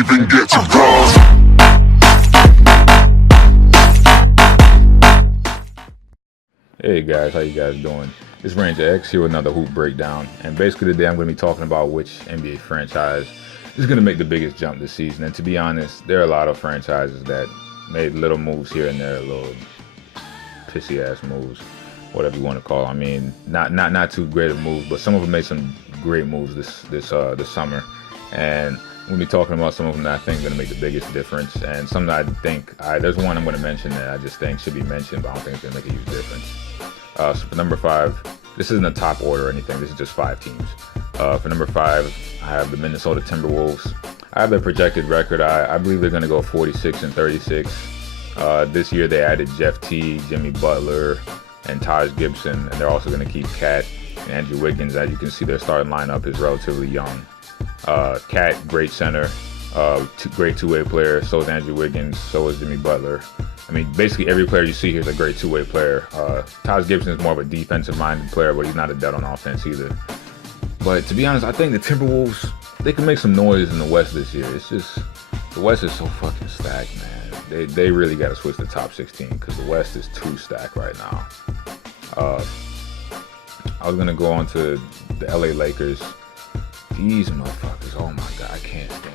even get to cross. Hey guys, how you guys doing? It's Ranger X here with another hoop breakdown, and basically today I'm going to be talking about which NBA franchise is going to make the biggest jump this season. And to be honest, there are a lot of franchises that made little moves here and there, little pissy ass moves, whatever you want to call. I mean, not too great of moves, but some of them made some great moves this summer. And we'll be talking about some of them that I think are going to make the biggest difference, and some that I think there's one I'm going to mention that I just think should be mentioned, but I don't think it's going to make a huge difference. So for number 5, this isn't a top order or anything. This is just 5 teams. For number 5, I have the Minnesota Timberwolves. I have their projected record. I believe they're going to go 46-36. This year they added Jeff Teague, Jimmy Butler, and Taj Gibson, and they're also going to keep Cat and Andrew Wiggins. As you can see, their starting lineup is relatively young. Cat, great center, great two-way player. So is Andrew Wiggins. So is Jimmy Butler. I mean, basically every player you see here is a great two-way player. Taj Gibson is more of a defensive-minded player, but he's not a dud on offense either. But to be honest, I think the Timberwolves, they can make some noise in the West this year. It's just, the West is so fucking stacked, man. They really got to switch to top 16 because the West is too stacked right now. I was going to go on to the LA Lakers. These motherfuckers, oh my God, I can't stand.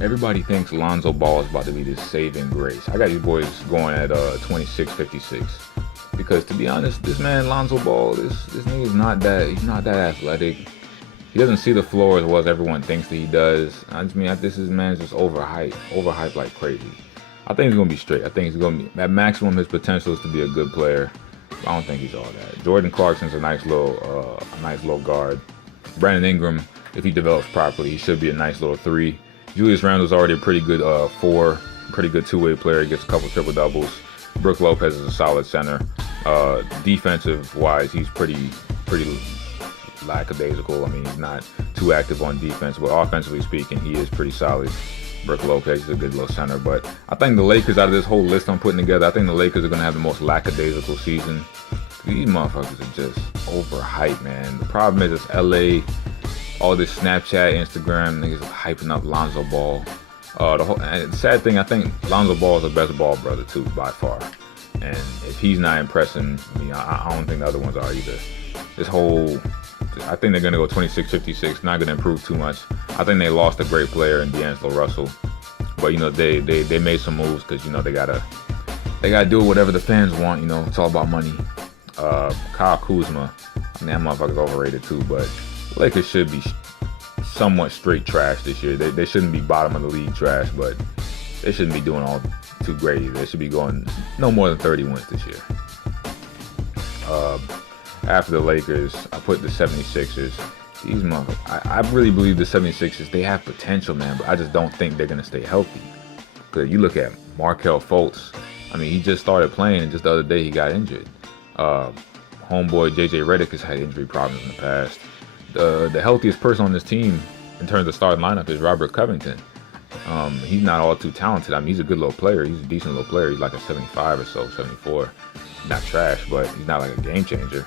Everybody thinks Lonzo Ball is about to be this saving grace. I got these boys going at 26-56. Because to be honest, this man Lonzo Ball, this nigga's not that athletic. He doesn't see the floor as well as everyone thinks that he does. This man's just overhyped like crazy. I think he's gonna be straight. I think he's gonna be at maximum. His potential is to be a good player. I don't think he's all that. Jordan Clarkson's a nice little guard. Brandon Ingram, if he develops properly, he should be a nice little 3. Julius Randle's already a pretty good 4, pretty good two-way player. He gets a couple triple doubles. Brook Lopez is a solid center. Defensive-wise, he's pretty lackadaisical. I mean, he's not too active on defense, but offensively speaking, he is pretty solid. Brook Lopez is a good little center. But I think the Lakers, out of this whole list I'm putting together, I think the Lakers are going to have the most lackadaisical season. These motherfuckers are just overhyped, man. The problem is it's LA. All this Snapchat, Instagram, niggas hyping up Lonzo Ball. And the sad thing, I think Lonzo Ball is the best ball brother too, by far. And if he's not impressing me, I don't think the other ones are either. I think they're gonna go 26-56. Not gonna improve too much. I think they lost a great player in D'Angelo Russell, but they made some moves because they gotta do whatever the fans want. It's all about money. Kyle Kuzma, I mean, that motherfucker's overrated too, but Lakers should be somewhat straight trash this year. They shouldn't be bottom of the league trash, but they shouldn't be doing all too great either. They should be going no more than 30 wins this year. After the Lakers, I put the 76ers. These motherfuckers, I really believe the 76ers, they have potential, man, but I just don't think they're going to stay healthy. Because you look at Markelle Fultz. I mean, he just started playing, and just the other day he got injured. Homeboy JJ Redick has had injury problems in the past. The healthiest person on this team in terms of starting lineup is Robert Covington. He's not all too talented. I mean, he's a good little player. He's a decent little player. He's like a 75 or so, 74. Not trash, but he's not like a game changer.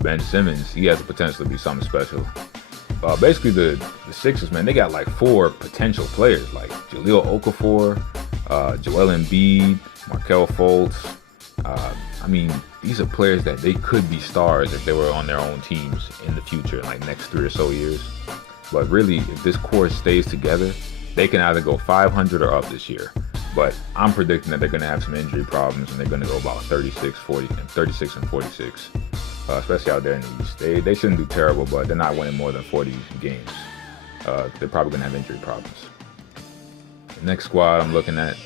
Ben Simmons, he has the potential to be something special. Basically, the Sixers, man, they got like 4 potential players, like Jahlil Okafor, Joel Embiid, Markelle Fultz. I mean, these are players that they could be stars if they were on their own teams in the future, like next 3 or so years. But really, if this core stays together, they can either go 500 or up this year. But I'm predicting that they're going to have some injury problems, and they're going to go about 36 and 46, especially out there in the East. They shouldn't do terrible, but they're not winning more than 40 games. They're probably going to have injury problems. The next squad I'm looking at,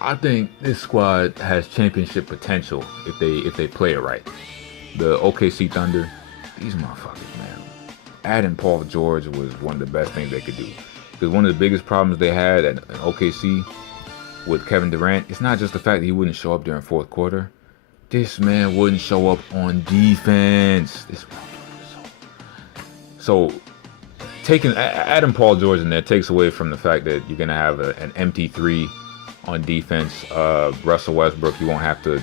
I think this squad has championship potential if they play it right. The OKC Thunder, these motherfuckers, man. Adding Paul George was one of the best things they could do. Because one of the biggest problems they had at OKC with Kevin Durant, it's not just the fact that he wouldn't show up during fourth quarter. This man wouldn't show up on defense. This motherfucker. So taking adding Paul George in there takes away from the fact that you're gonna have an empty 3 on defense. Russell Westbrook, you don't have to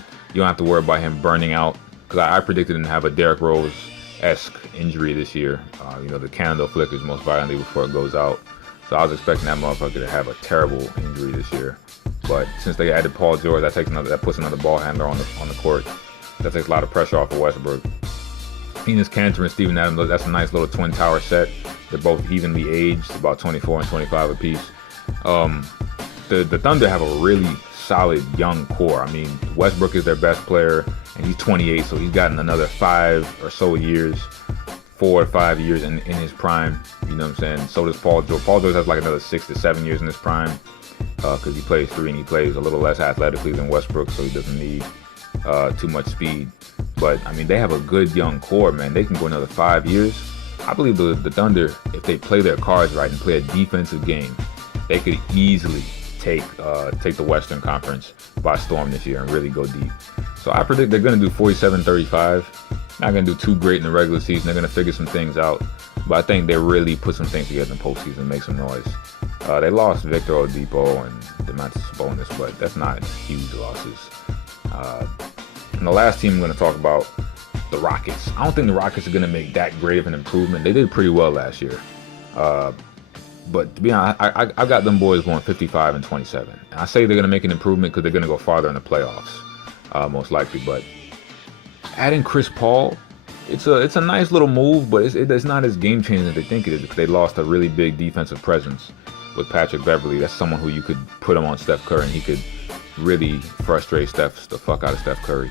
worry about him burning out, because I predicted him to have a Derrick Rose-esque injury this year. The candle flickers most violently before it goes out. So I was expecting that motherfucker to have a terrible injury this year. But since they added Paul George, that puts another ball handler on the court. That takes a lot of pressure off of Westbrook. Enes Kanter and Steven Adams, that's a nice little twin tower set. They're both evenly aged, about 24 and 25 apiece. The Thunder have a really solid young core. I mean, Westbrook is their best player, and he's 28, so he's gotten another 4 or 5 years in his prime. You know what I'm saying? So does Paul George. Paul George has like another 6 to 7 years in his prime, because he plays 3 and he plays a little less athletically than Westbrook, so he doesn't need too much speed. But I mean, they have a good young core, man. They can go another 5 years. I believe the Thunder, if they play their cards right and play a defensive game, they could easily take the Western Conference by storm this year and really go deep. So I predict they're going to do 47-35. Not going to do too great in the regular season. They're going to figure some things out. But I think they really put some things together in postseason and make some noise. They lost Victor Oladipo and Domantas Sabonis, but that's not huge losses. And the last team I'm going to talk about, the Rockets. I don't think the Rockets are going to make that great of an improvement. They did pretty well last year. But to be honest, I got them boys going 55 and 27. And I say they're going to make an improvement because they're going to go farther in the playoffs, most likely. But adding Chris Paul, it's a nice little move, but it's not as game changing as they think it is, because they lost a really big defensive presence with Patrick Beverley. That's someone who you could put him on Steph Curry and he could really frustrate the fuck out of Steph Curry.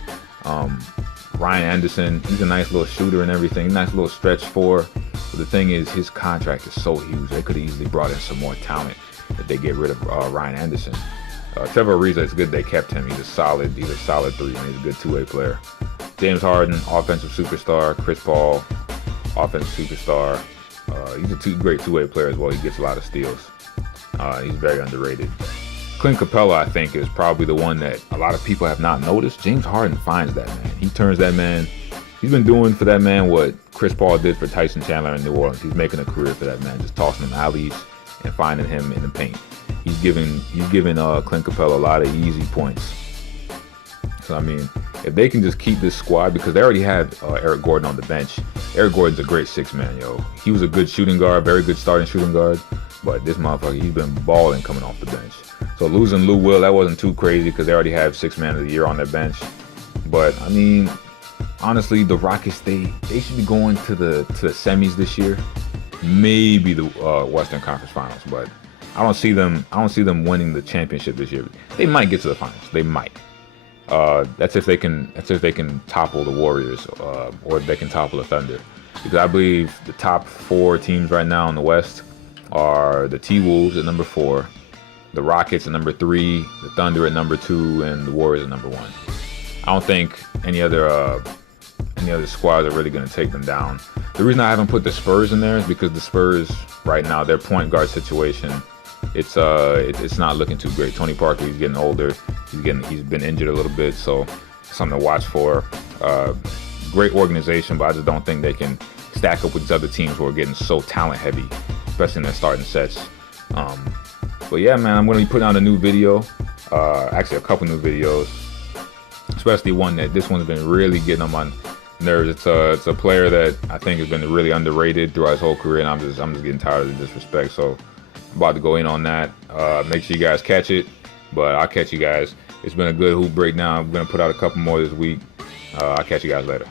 Ryan Anderson, he's a nice little shooter and everything, nice little stretch four. But the thing is, his contract is so huge. They could have easily brought in some more talent if they get rid of Ryan Anderson. Trevor Ariza, it's good they kept him. He's a solid 3 and he's a good two-way player. James Harden, offensive superstar. Chris Paul, offensive superstar. He's a great two-way player as well. He gets a lot of steals. He's very underrated. Clint Capella, I think, is probably the one that a lot of people have not noticed. James Harden finds that man. He turns that man. He's been doing for that man what Chris Paul did for Tyson Chandler in New Orleans. He's making a career for that man, just tossing him alleys and finding him in the paint. He's giving Clint Capella a lot of easy points. So I mean, if they can just keep this squad, because they already have Eric Gordon on the bench. Eric Gordon's a great 6-man, yo. He was a good shooting guard, very good starting shooting guard. But this motherfucker, he's been balling coming off the bench. So losing Lou Will, that wasn't too crazy because they already have 6-man of the year on their bench. But I mean, honestly, the Rockets, they should be going to the semis this year, maybe the Western Conference Finals. But I don't see them winning the championship this year. They might get to the finals. They might. That's if they can topple the Warriors, or they can topple the Thunder. Because I believe the top 4 teams right now in the West are the T-Wolves at number 4, the Rockets at number 3, the Thunder at number 2, and the Warriors at number 1. I don't think any other squads are really going to take them down. The reason I haven't put the Spurs in there is because the Spurs right now, their point guard situation, it's not looking too great. Tony Parker, he's getting older. He's been injured a little bit, so something to watch for. Great organization, but I just don't think they can stack up with these other teams who are getting so talent heavy, especially in their starting sets. But yeah, man, I'm going to be putting out a new video. Actually, a couple new videos, especially this one's been really getting on my nerves. It's a player that I think has been really underrated throughout his whole career, and I'm just getting tired of the disrespect. So I'm about to go in on that. Make sure you guys catch it, but I'll catch you guys. It's been a good hoop breakdown. I'm going to put out a couple more this week. I'll catch you guys later.